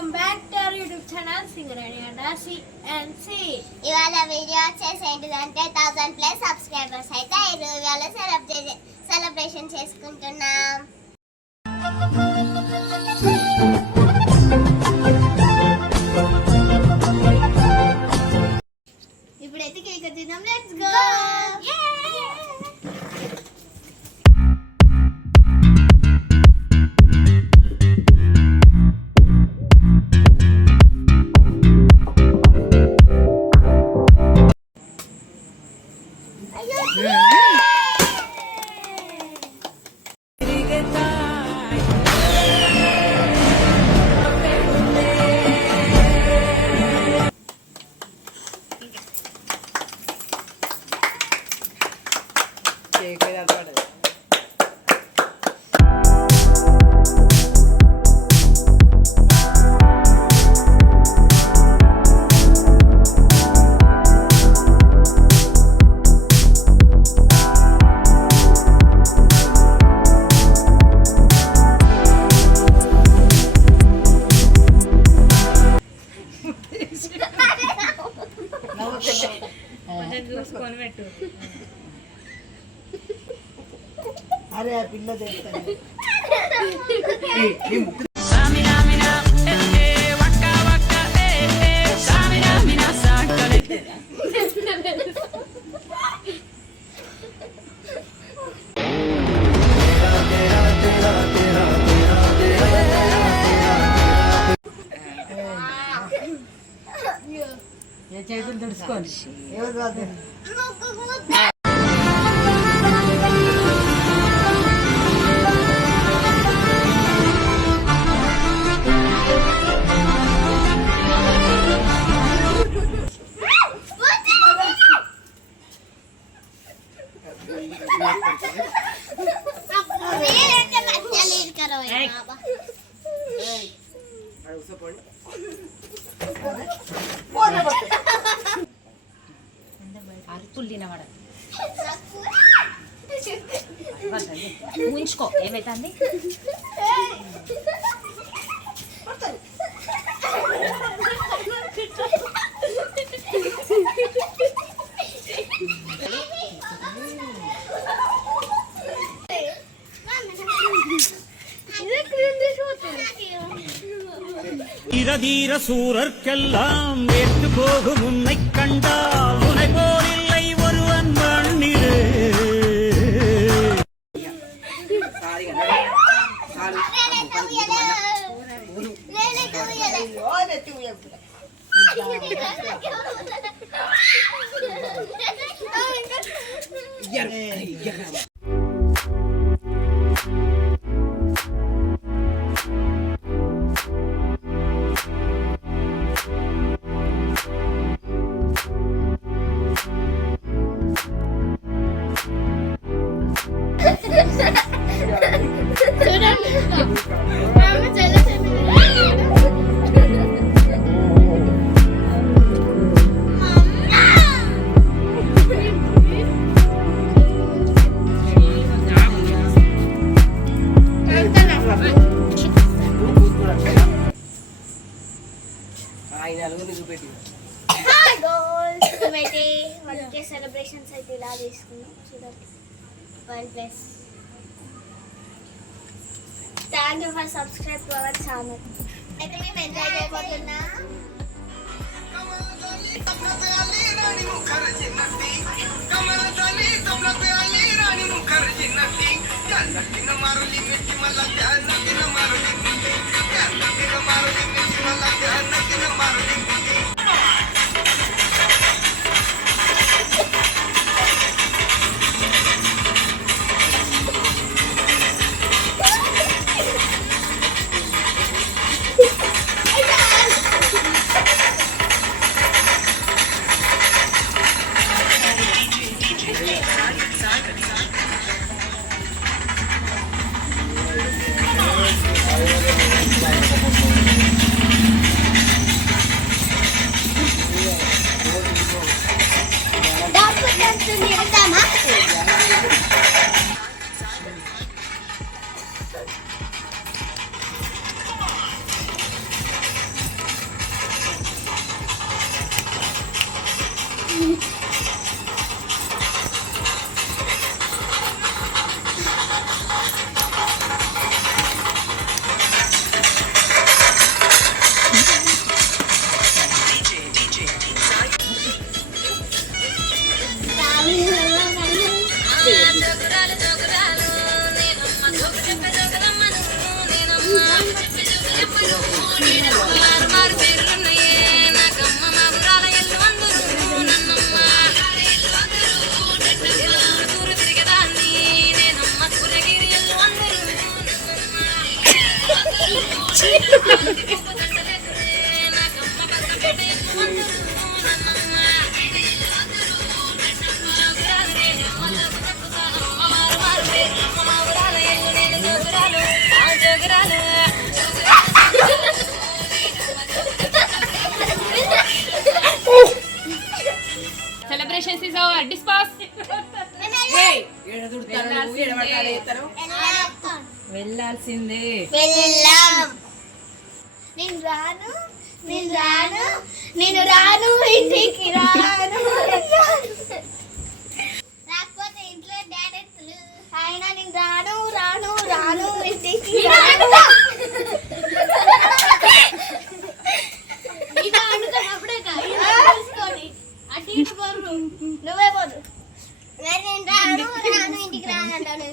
Welcome back to our YouTube channel Singareni and CNC. ఇవాళ video వచ్చేసి ఏంటిదంటే 1000+ సబ్స్క్రైబర్స్ అయితే ఇవాళ సెలబ్రేషన్ చేసుకుంటున్నాం. ఇప్పుడైతే కేక్ తిందాం. Let's go. అరే ఆ పిల్ల తెస్తాను. చేతులు తుడుచుకోండి. ఎవరు రాదు. ఉంచుకో ఏమైతుంది. ധീര സൂരർക്കെല്ലാം ഏറ്റുപോകും ഉന്നെ കണ്ടാൽ ഉന്നെ പോലില്ലേ ഒരുവൻ മണ്ണിലേ. సెలబ్రేషన్స్ అయితే ఇలా తీసుకున్నాం. చూడండి 1+. Thank you for subscribe to our channel. అయితే మేము ఎంజాయ్ చేయబోతున్నాం. సెలబ్రేషన్స్ ఇస్ ఓవర్ డిస్పాస్. వెళ్ళాల్సిందే. వెళ్ళాం. నేను రాను ఇంటికి రాను. రాకపోతే ఇంట్లో డాడెత్తులు. అయినా నేను రాను ఇంటికి రాను. ఇలా అనుకున్నప్పుడే తీసుకొని అటు ఇటు బర్రు నువ్వే పోదు. నేను రాను ఇంటికి రాను అంటాను.